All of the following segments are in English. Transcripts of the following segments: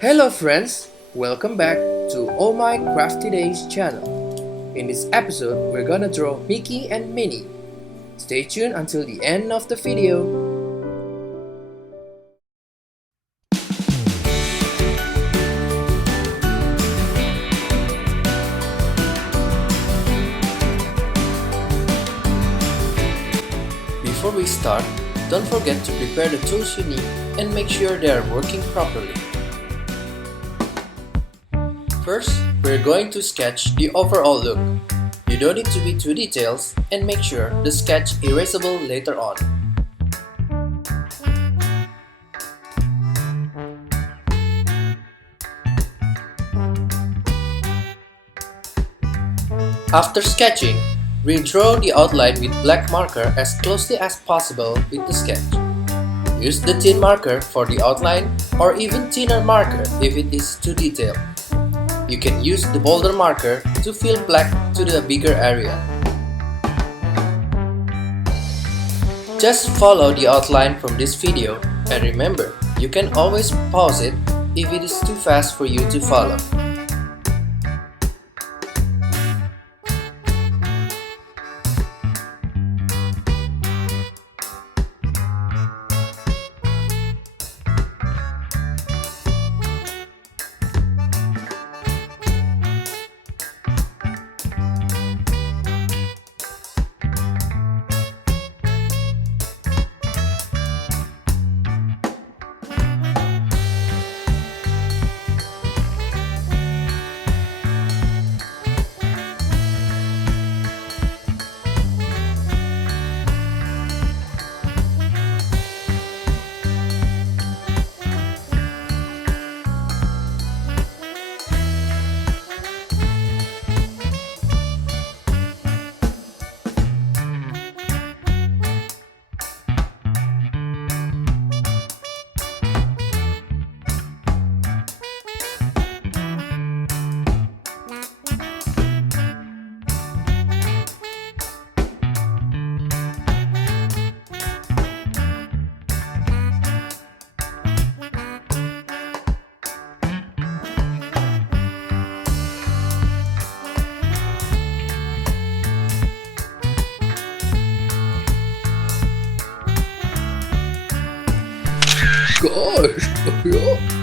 Hello friends, welcome back to Oh My Crafty Days channel. In this episode, we're gonna draw Mickey and Minnie. Stay tuned until the end of the video. Before we start, don't forget to prepare the tools you need and make sure they are working properly. First, we're going to sketch the overall look. You don't need to be too detailed and make sure the sketch erasable later on. After sketching, redraw the outline with black marker as closely as possible with the sketch. Use the thin marker for the outline or even thinner marker if it is too detailed. You can use the bolder marker to fill black to the bigger area. Just follow the outline from this video and remember, you can always pause it if it is too fast for you to follow. Gosh, yeah.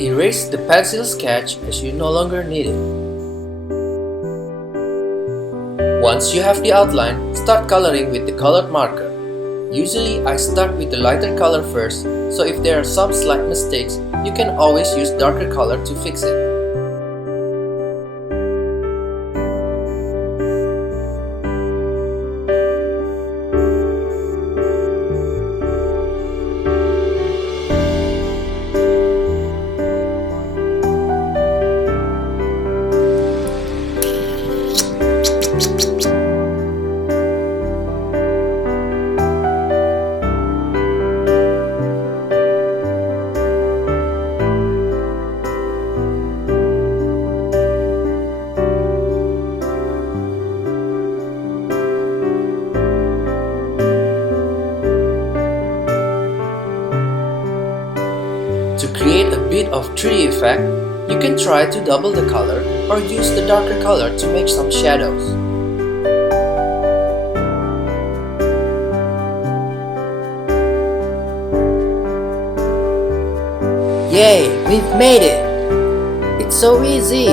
Erase the pencil sketch as you no longer need it. Once you have the outline, start coloring with the colored marker. Usually I start with the lighter color first, so if there are some slight mistakes, you can always use darker color to fix it. To create a bit of 3D effect, you can try to double the color or use the darker color to make some shadows. Yay! We've made it! It's so easy!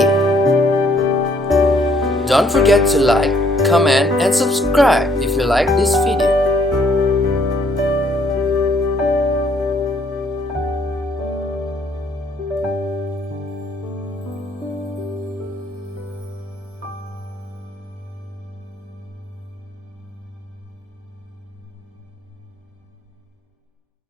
Don't forget to like, comment, and subscribe if you like this video.